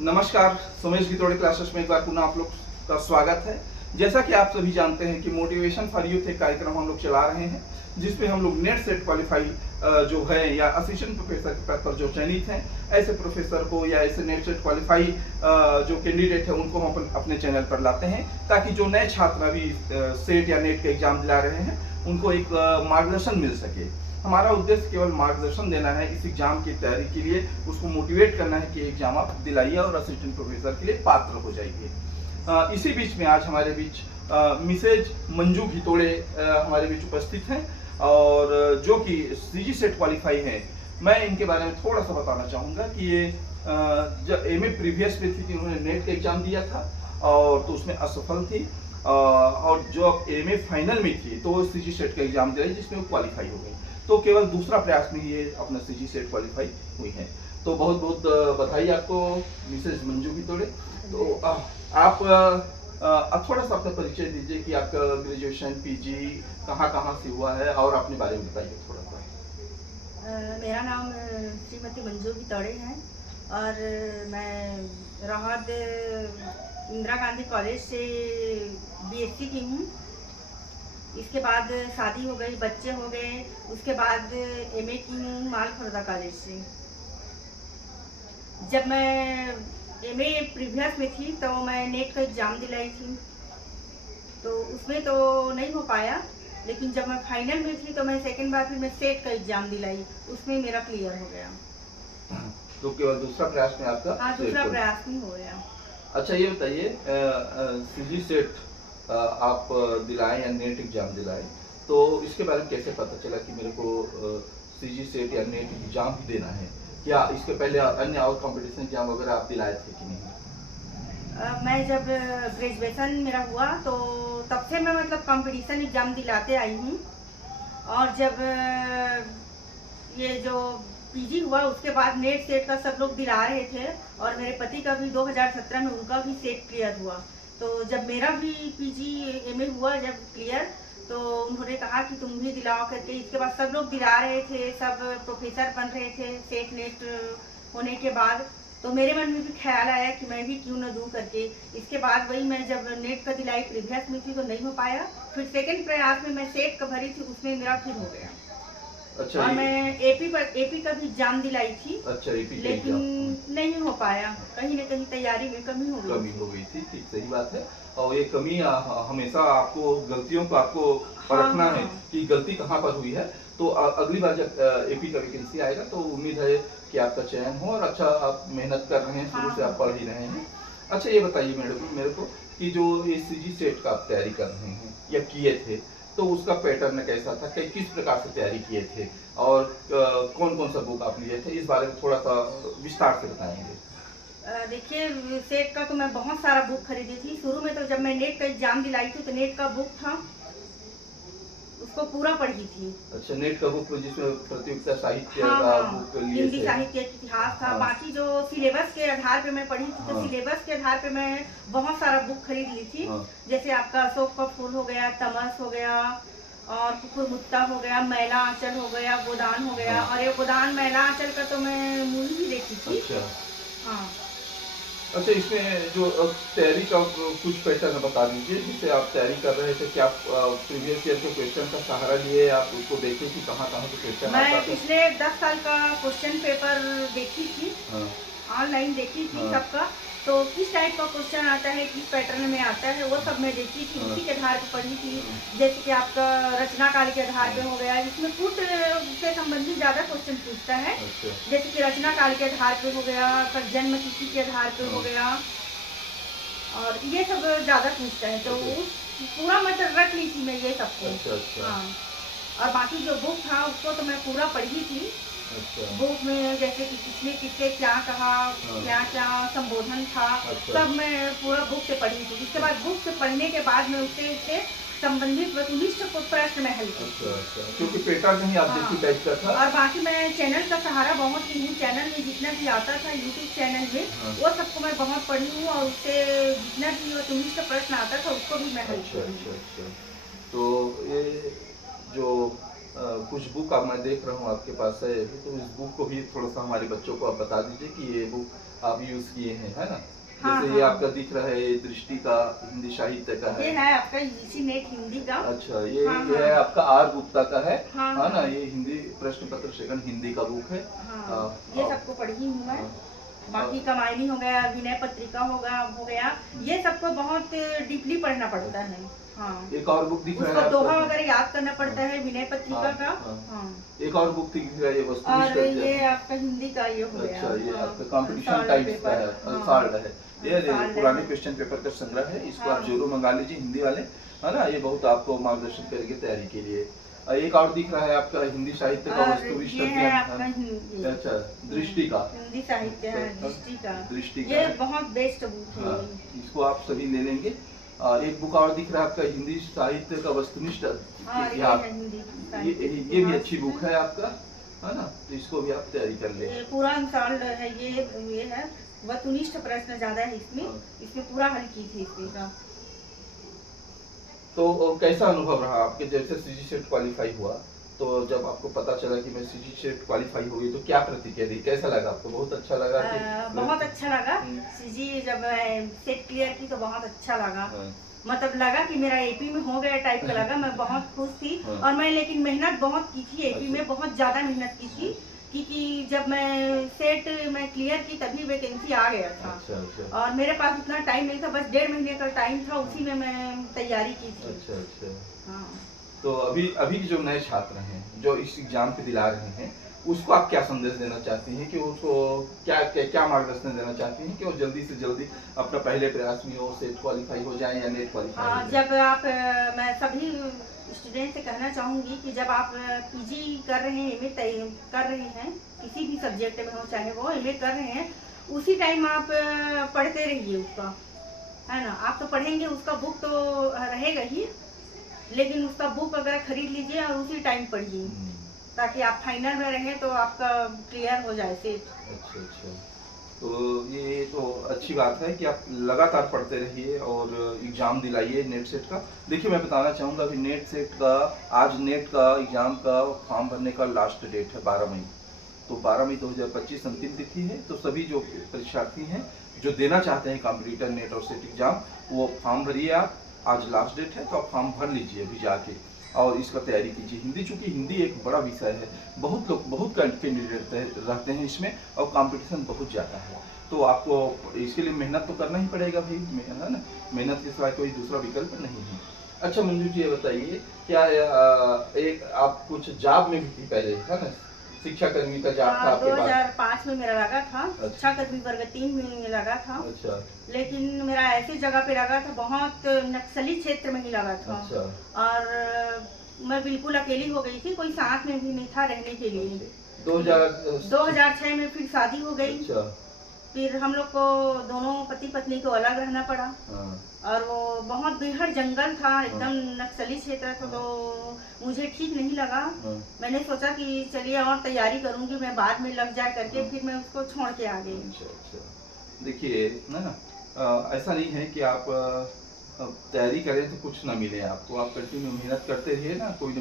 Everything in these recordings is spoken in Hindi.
नमस्कार, सोमेश गितोड़े क्लासेस में एक बार पुनः आप लोग का स्वागत है। जैसा कि आप सभी जानते हैं कि मोटिवेशन फॉर यूथ एक कार्यक्रम हम लोग चला रहे हैं, जिसमें हम लोग नेट सेट क्वालिफाई जो है या असिस्टेंट प्रोफेसर के पद पर जो चयनित हैं, ऐसे प्रोफेसर को या ऐसे नेट सेट क्वालिफाई जो कैंडिडेट है उनको हम अपने चैनल पर लाते हैं, ताकि जो नए छात्र अभी सेट या नेट के एग्जाम दिला रहे हैं उनको एक मार्गदर्शन मिल सके। हमारा उद्देश्य केवल मार्गदर्शन देना है इस एग्जाम की तैयारी के लिए, उसको मोटिवेट करना है कि एग्जाम आप दिलाइए और असिस्टेंट प्रोफेसर के लिए पात्र हो जाइए। इसी बीच में आज हमारे बीच मिसेज मंजू घितोड़े हमारे बीच उपस्थित हैं और जो कि सीजी सेट क्वालिफाई हैं। मैं इनके बारे में थोड़ा सा बताना चाहूँगा कि ये जब एमए प्रीवियस में थी कि उन्होंने नेट का एग्जाम दिया था और तो उसमें असफल थी, और जो एमए फाइनल में थी तो वो सीजी सेट का एग्जाम दिलाई जिसमें वो क्वालिफाई हो गई। तो केवल दूसरा प्रयास में ये अपना सीजी सेट क्वालिफाई हुई हैं। तो बहुत बहुत बधाई आपको मिसेज मंजू घितोड़े। तो आप थोड़ा सा अपना परिचय दीजिए कि आपका ग्रेजुएशन पीजी कहाँ कहाँ से हुआ है और अपने बारे में बताइए थोड़ा सा। मेरा नाम श्रीमती मंजू घितोड़े है और मैं राहत इंदिरा गांधी कॉलेज से बीएससी की हूँ। इसके बाद शादी हो गई, बच्चे हो गए, उसके बाद एमए की हूँ माल खुर्दा कॉलेज से। जब मैं एमए प्रीवियस में थी तो मैं नेट का एग्ज़ाम दिलाई थी, तो उसमें तो नहीं हो पाया, लेकिन जब मैं फाइनल में थी तो मैं सेकंड बार फिर मैं सेट का एग्ज़ाम दिलाई, उसमें मेरा क्लियर हो गया। तो केवल दूसरा प्रयास में आपका? हाँ, दूसरा प्रयास में हो गया। अच्छा, ये बताइए, सीजी सेट आप दिलाएं या नेट एग्जाम दिलाएं, तो इसके बारे में कैसे पता चला कि मेरे को सीजी सेट या नेट एग्जाम ही देना है? क्या इसके पहले अन्य और कंपटीशन एग्जाम वगैरह आप दिलाए थे कि नहीं? मैं जब ग्रेजुएशन मेरा हुआ तो तब से मैं मतलब कंपटीशन एग्ज़ाम दिलाते आई हूँ, और जब ये जो पीजी हुआ उसके बाद नेट सेट का सब लोग दिला रहे थे, और मेरे पति का भी 2017 में उनका भी सेट क्लियर हुआ। तो जब मेरा भी पीजी एमए हुआ जब क्लियर, तो उन्होंने कहा कि तुम भी दिलाओ करके। इसके बाद सब लोग दिला रहे थे, सब प्रोफेसर बन रहे थे सेट नेट होने के बाद, तो मेरे मन में भी ख्याल आया कि मैं भी क्यों न दूँ करके। इसके बाद वही मैं जब नेट का दिलाई प्रीवियस में थी तो नहीं हो पाया, फिर सेकंड प्रयास में मैं सेट का भरी थी, उसमें मेरा फिर हो गया। अच्छा, और मैं एपी का भी एग्जाम दिलाई थी। अच्छा, एपी लेकिन नहीं हो पाया, कहीं न कहीं तैयारी में कमी हो गई थी। ठीक, सही बात है। और ये कमी हमेशा आपको गलतियों को आपको परखना हाँ, है हाँ। कि गलती कहाँ पर हुई है। तो अगली बार जब एपी का वैकेंसी आएगा तो उम्मीद है कि आपका चयन हो, और अच्छा आप मेहनत कर रहे हैं, शुरू से आप पढ़ ही रहे हैं। अच्छा, ये बताइए मेरे को कि जो ये सीजी सेट का आप तैयारी कर रहे हैं या किए थे, तो उसका पैटर्न कैसा था, किस प्रकार से तैयारी किए थे और कौन कौन सा बुक आप लिए थे, इस बारे में थोड़ा सा विस्तार से बताएंगे। देखिए, सेट का तो मैं बहुत सारा बुक खरीदी थी। शुरू में तो जब मैं नेट का एग्जाम दिलाई थी तो नेट का बुक था, उसको पूरा पढ़ी थी। अच्छा, नेट का बुक जिसमें प्रतियोगिता साहित्य हाँ, का हाँ, बुक लिए हिंदी थे? साहित्य इतिहास था। हाँ। बाकी जो सिलेबस के आधार पे मैं पढ़ी थी, तो हाँ। सिलेबस के आधार पे मैं बहुत सारा बुक खरीद ली थी। हाँ। जैसे आपका अशोक का फूल हो गया, तमस हो गया, और कुकुर मुत्ता हो गया, मैला आंचल हो गया, गोदान हो गया। हाँ। और ये गोदान मैला आंचल का तो मैं मूवी भी देखी थी। अच्छा। हाँ। अच्छा, इसमें जो तैयारी का कुछ पैटर्न बता दीजिए जिससे आप तैयारी कर रहे थे कि आप प्रीवियस ईयर के क्वेश्चन का सहारा लिए आप उसको देखें कि कहाँ कहाँ से क्वेश्चन आता मैं है। पिछले 10 साल का क्वेश्चन पेपर देखी थी, हाँ। ऑनलाइन देखी थी हाँ। सबका। तो किस टाइप का क्वेश्चन आता है, किस पैटर्न में आता है, वो सब मैं देखी थी, हाँ। उसी के आधार पर पढ़ी थी। हाँ। जैसे कि आपका रचना काल के आधार पे हो गया, इसमें कुट से संबंधित ज़्यादा क्वेश्चन पूछता है। अच्छा। जैसे कि रचना काल के आधार पे हो गया, फिर जन्म तिथि के आधार पे हो गया, और ये सब ज़्यादा पूछता है। तो पूरा मतलब रख ली थी मैं ये सबको। अच्छा, अच्छा। हाँ, और बाकी जो बुक था उसको तो मैं पूरा पढ़ी थी। अच्छा। बुक में जैसे कि किसने किससे क्या कहा, हाँ। क्या क्या संबोधन था, अच्छा। सब मैं पूरा बुक से पढ़ी थी। इसके बाद बुक से पढ़ने के बाद मैं उससे संबंधित वस्तुनिष्ठ प्रश्न में हल की। अच्छा, अच्छा, क्योंकि पैटर्न नहीं आप देखी टाइप का था। और बाकी मैं चैनल का सहारा बहुत ली हूँ। चैनल में जितना भी आता था यूट्यूब चैनल में, हाँ। वो सबको मैं बहुत पढ़ी हूँ, और उससे जितना भी वस्तुनिष्ठ प्रश्न आता था उसको भी मैं हल अच्छा, की हूँ। अच्छा, अच्छा। तो ये जो कुछ बुक अब मैं देख रहा हूँ आपके पास है, तो इस बुक को भी थोड़ा सा हमारे बच्चों को आप बता दीजिए कि ये बुक आप यूज़ किए हैं, है ना। हाँ जैसे ये हाँ, आपका दिख रहा है, ये दृष्टि का हिंदी साहित्य का ये है। है आपका यूजी नेट हिंदी का। अच्छा, ये हाँ ये हाँ है आपका आर गुप्ता का है। हाँ है ना, हाँ ये हिंदी प्रश्न पत्र सेकंड हिंदी का बुक है। हाँ, ये अब सबको पढ़ी हूँ मैं। बाकी अब कमायनी हो गया, विनय पत्रिका हो गया, ये सबको बहुत डीपली पढ़ना पड़ता है। हाँ, एक और बुक दिख रहा उसको है दोहा आपका। वगैरह याद करना पड़ता है विनय पत्रिका का। हाँ, हाँ, एक और बुक दिख रहा है, ये और वस्तुनिष्ठ। ये आपका हिंदी का ये हो गया। अच्छा, ये हाँ, आपका कंपटीशन अनसॉल्व टाइप्स का पेपर। है, हाँ, अनसॉल्व है। ये अनसॉल्व पुराने है। क्वेश्चन पेपर का संग्रह है, इसको हाँ, आप जरूर मंगा लीजिए हिंदी वाले, है ना। ये बहुत आपको मार्गदर्शन करेंगे तैयारी के लिए। एक और दिख रहा है आपका हिंदी साहित्य का और वस्तुनिष्ठ ये है अध्ययन। आपका हिंदी। अच्छा, दृष्टि का। हिंदी साहित्य है, दृष्टि का। दृष्टि का ये है। बहुत बेस्ट बुक है। हाँ, इसको आप सभी ले लेंगे। और एक बुक और दिख रहा है आपका हिंदी साहित्य का वस्तुनिष्ठ और ये इतिहास। है हिंदी ये साहित्य ये भी अच्छी बुक है आपका, है ना, तो इसको भी आप तैयारी कर ले। ये पूरा अनसॉल्व है। ये है वस्तुनिष्ठ प्रश्न ज्यादा है इसमें। हाँ। इसमें पूरा हल की थी इसमें का। तो कैसा अनुभव रहा आपके, जैसे सीजी सेट क्वालिफाई हुआ, तो जब आपको पता चला कि मैं सीजी सेट क्वालिफाई हो गई, तो क्या प्रतिक्रिया दी, कैसा लगा आपको? बहुत अच्छा लगा कि बहुत अच्छा लगा। हम्म। सीजी जब मैं सेट क्लियर की तो बहुत अच्छा लगा। हाँ, मतलब लगा कि मेरा एपी में हो गया टाइप का लगा। मैं बहुत खुश थी। हाँ। और मैं लेकिन मेहनत बहुत की थी एपी में, अच्छा। बहुत ज्यादा मेहनत की थी। क्योंकि जब मैं सेट मैं क्लियर की तभी वैकेंसी आ गया था। अच्छा अच्छा और मेरे पास उतना टाइम नहीं था, बस 1.5 महीने का टाइम था, उसी में मैं तैयारी की थी। अच्छा अच्छा। हाँ। तो अभी अभी के जो नए छात्र हैं जो इस एग्जाम पे दिला रहे हैं, उसको आप क्या संदेश देना चाहती हैं, कि उसको क्या क्या, क्या मार्गदर्शन देना चाहती हैं कि वो जल्दी से जल्दी अपना पहले प्रयास में वो सेट क्वालिफाई हो जाए या नेट क्वालिफाई हो जाए? जब आप मैं सभी स्टूडेंट से कहना चाहूँगी कि जब आप पीजी कर रहे हैं, एमए कर रहे हैं, किसी भी सब्जेक्ट में हो, चाहे वो एमए कर रहे हैं, उसी टाइम आप पढ़ते रहिए उसका, है ना। आप तो पढ़ेंगे, उसका बुक तो रहेगा ही, लेकिन उसका बुक अगर खरीद लीजिए और उसी टाइम पढ़िए, ताकि आप फाइनल में रहें तो आपका क्लियर हो जाए सेट। अच्छा अच्छा। तो ये तो अच्छी बात है कि आप लगातार पढ़ते रहिए और एग्ज़ाम दिलाइए नेट सेट का। देखिए, मैं बताना चाहूँगा कि नेट सेट का आज नेट का एग्ज़ाम का फॉर्म भरने का लास्ट डेट है 12 मई। तो 12 मई 2025 अंतिम तिथि है। तो सभी जो परीक्षार्थी हैं जो देना चाहते हैं कॉम्पिटिटर नेट और सेट एग्ज़ाम, वो फॉर्म भरिए आप। आज लास्ट डेट है, तो आप फॉर्म भर लीजिए अभी जाके और इसका तैयारी कीजिए। हिंदी, चूँकि हिंदी एक बड़ा विषय है, बहुत लोग बहुत कैंडिडेट रहते हैं इसमें और कंपटीशन बहुत ज़्यादा है। तो आपको इसके लिए मेहनत तो करना ही पड़ेगा भाई, है ना। मेहनत के सिवाय कोई दूसरा विकल्प नहीं है। अच्छा मंजू जी, ये बताइए, क्या एक आप कुछ जॉब में भी थी पहले, है ना, शिक्षा कर्मी का जॉब था आपके पास? 2005 में मेरा लगा था। अच्छा। शिक्षा कर्मी वर्ग 3 में लगा था। अच्छा लेकिन मेरा ऐसी जगह पे लगा था, बहुत नक्सली क्षेत्र में ही लगा था। अच्छा। और मैं बिल्कुल अकेली हो गई थी, कोई साथ में भी नहीं था रहने के लिए। 2006 में फिर शादी हो गई। अच्छा। फिर हम लोग को दोनों पति पत्नी को अलग रहना पड़ा। हाँ। और वो बहुत बेहद जंगल था, एकदम नक्सली क्षेत्र था, तो मुझे ठीक नहीं लगा। हाँ। मैंने सोचा कि चलिए और तैयारी करूंगी मैं, बाद में लग जाए करके। हाँ। फिर मैं उसको छोड़ के आ गई। अच्छा अच्छा। देखिए ना, ऐसा नहीं है कि आप तैयारी करें तो कुछ ना मिले आपको। आप कंटिन्यू मेहनत करते रहिए ना कोई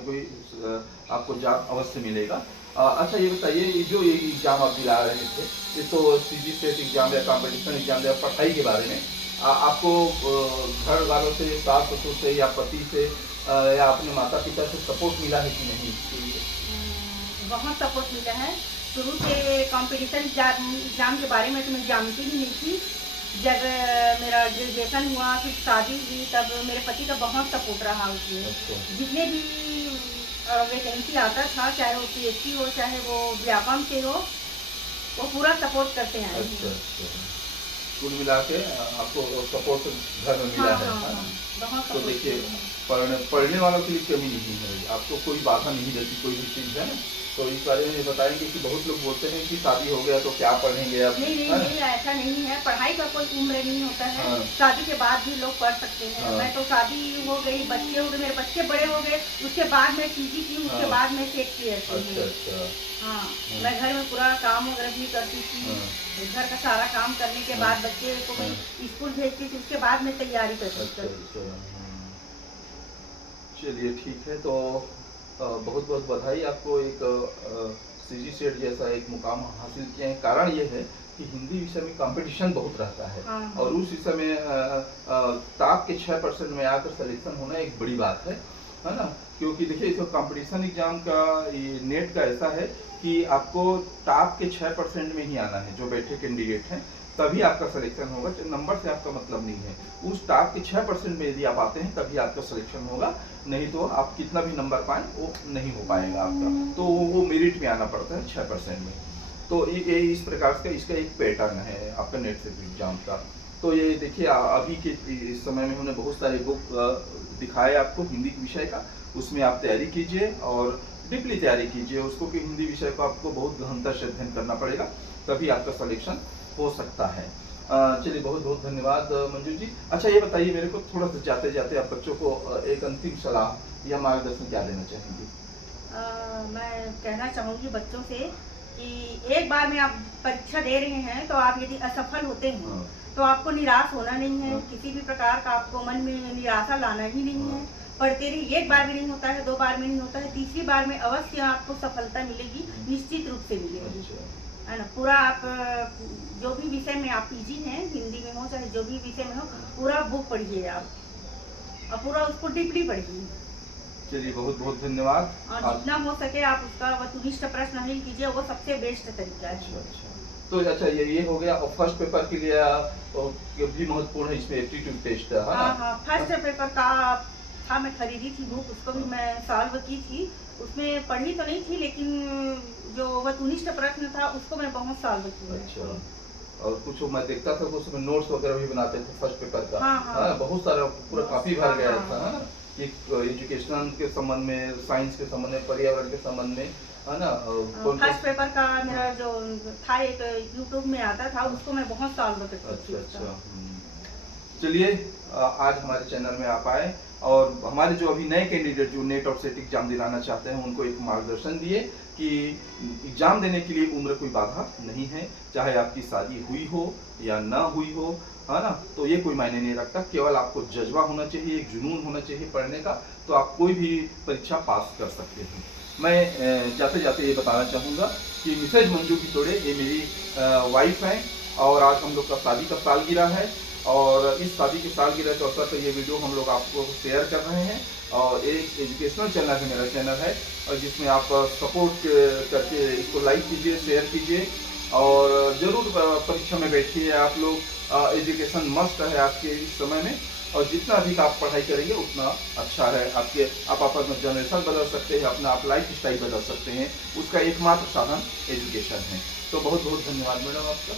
आपको जॉब अवश्य मिलेगा। अच्छा ये बताइए, ये जो ये एग्ज़ाम आप दिला रहे थे, ये तो सीजी सेट एग्ज़ाम या कॉम्पिटिशन एग्ज़ाम या पढ़ाई के बारे में, आपको घर वालों से, सास ससुर से या पति से या अपने माता पिता से सपोर्ट मिला है कि नहीं इसके लिए? बहुत सपोर्ट मिला है। शुरू से कंपटीशन एग्जाम के बारे में तो मैं जानती ही नहीं थी। जब मेरा ग्रेजुएशन हुआ, फिर शादी हुई, तब मेरे पति का बहुत सपोर्ट रहा उसमें। अच्छा। जितने भी वैकेंसी आता था, चाहे वो पीएचडी हो, चाहे वो व्यापम से हो, वो पूरा सपोर्ट करते हैं। अच्छा अच्छा। कुल मिला के आपको सपोर्ट घर में मिला है, है ना? बहुत तो support देखिए, किया है। पढ़ने वालों के लिए कमी नहीं है, आपको कोई बाधा नहीं रहती कोई भी चीज़, है ना। तो इस बारे में बताएंगे कि बहुत लोग बोलते हैं कि शादी हो गया तो क्या पढ़ेंगे अब, नहीं नहीं है ना? नहीं, ऐसा नहीं है। पढ़ाई का कोई उम्र नहीं होता है। हाँ। शादी के बाद भी लोग पढ़ सकते हैं। हाँ। मैं तो शादी हो गई, बच्चे हो गए, मेरे बच्चे बड़े हो गए, उसके बाद मैं पीजी की, उसके हाँ। बाद मैं सेट क्लियर की अच्छा हूँ। अच्छा। हाँ, मैं घर में पूरा काम वगैरह भी करती थी। हाँ। घर का सारा काम करने के हाँ। बाद बच्चे को मैं स्कूल भेजती थी, उसके बाद मैं तैयारी करती अच्छा थी। अच्छा। चलिए ठीक है। तो बहुत बहुत बधाई आपको एक सीजी सेट जैसा एक मुकाम हासिल किए हैं। कारण ये है कि हिंदी विषय में कंपटीशन बहुत रहता है। हाँ, और उस विषय में टॉप के 6% में आकर सिलेक्शन होना एक बड़ी बात है ना। क्योंकि देखिए इस कंपटीशन एग्जाम का ये नेट का ऐसा है कि आपको टॉप के 6% में ही आना है, जो बैठे कैंडिडेट हैं तभी आपका सिलेक्शन होगा। नंबर से आपका मतलब नहीं है। उस टॉप के 6% में यदि आप आते हैं तभी आपका सिलेक्शन होगा, नहीं तो आप कितना भी नंबर पाएं वो नहीं हो पाएगा आपका। तो वो मेरिट में आना पड़ता है 6% में। तो ये इस प्रकार से इसका एक पैटर्न है आपका नेट सेट एग्जाम का। तो ये देखिए अभी के इस समय में उन्होंने बहुत सारे बुक दिखाए आपको हिंदी विषय का, उसमें आप तैयारी कीजिए और डीपली तैयारी कीजिए उसको, कि हिंदी विषय को आपको बहुत गहनता से अध्ययन करना पड़ेगा, तभी आपका सिलेक्शन हो सकता है। चलिए बहुत बहुत धन्यवाद मंजू जी। अच्छा ये बताइए मेरे को थोड़ा सा जाते जाते आप बच्चों को एक अंतिम सलाह या मार्गदर्शन क्या देना चाहेंगे? मैं कहना चाहूँगी बच्चों से कि एक बार में आप परीक्षा दे रहे हैं तो आप यदि असफल होते हैं हाँ। तो आपको निराश होना नहीं है। हाँ। किसी भी प्रकार का आपको मन में निराशा लाना ही नहीं है। हाँ। पढ़ते रहिए, एक बार में नहीं होता है, 2 बार में नहीं होता है, तीसरी बार में अवश्य आपको सफलता मिलेगी, निश्चित रूप से मिलेगी। अच्छा। है ना। पूरा आप जो भी विषय में आप पीजी हैं, हिंदी में हो चाहे जो भी विषय में हो, पूरा बुक पढ़िए आप और पूरा उसको डीपली पढ़िए। चलिए बहुत बहुत धन्यवाद। और जितना हो सके आप उसका वस्तुनिष्ठ प्रश्न हल कीजिए, वो सबसे बेस्ट तरीका है। अच्छा। तो अच्छा ये हो गया। और फर्स्ट पेपर के लिए ये भी महत्वपूर्ण है, इसमें एप्टीट्यूड टेस्ट है ना? हाँ, फर्स्ट पेपर का था, मैं खरीदी थी बुक, उसको भी मैं सॉल्व की थी। उसमें पढ़ी तो नहीं थी, लेकिन जो वस्तुनिष्ठ प्रश्न था उसको मैं बहुत सॉल्व किया। अच्छा। और कुछ मैं देखता था कुछ नोट्स वगैरह भी बनाते थे फर्स्ट पेपर का। हाँ। बहुत सारा पूरा काफी भर गया था हाँ। ना। एजुकेशन के संबंध में, साइंस के संबंध में, पर्यावरण के संबंध में, है ना। फर्स्ट पेपर का मेरा जो था एक यूट्यूब में आता था, उसको मैं बहुत सॉल्व करती थी। अच्छा। चलिए आज हमारे चैनल में आप आए और हमारे जो अभी नए कैंडिडेट जो नेट और सेट एग्जाम दिलाना चाहते हैं उनको एक मार्गदर्शन दिए कि एग्जाम देने के लिए उम्र कोई बाधा नहीं है। चाहे आपकी शादी हुई हो या ना हुई हो, है ना, तो ये कोई मायने नहीं रखता। केवल आपको जज्बा होना चाहिए, एक जुनून होना चाहिए पढ़ने का, तो आप कोई भी परीक्षा पास कर सकते हैं। मैं जाते जाते ये बताना चाहूँगा कि मिसेज मंजू भितोड़े ये मेरी वाइफ हैं और आज हम लोग का शादी का सालगिरह है। और इस शादी की सालगिरह के अवसर पर ये वीडियो हम लोग आपको शेयर कर रहे हैं। और एक एजुकेशनल चैनल है, मेरा चैनल है, और जिसमें आप सपोर्ट करके इसको लाइक कीजिए, शेयर कीजिए और ज़रूर परीक्षा में बैठिए। आप लोग एजुकेशन मस्ट है आपके इस समय में, और जितना अधिक आप पढ़ाई करेंगे उतना अच्छा है। आप अपना जनरेशन बदल सकते हैं, अपना आप लाइफ स्टाइल बदल सकते हैं। उसका एकमात्र साधन एजुकेशन है। तो बहुत बहुत धन्यवाद मैडम आपका।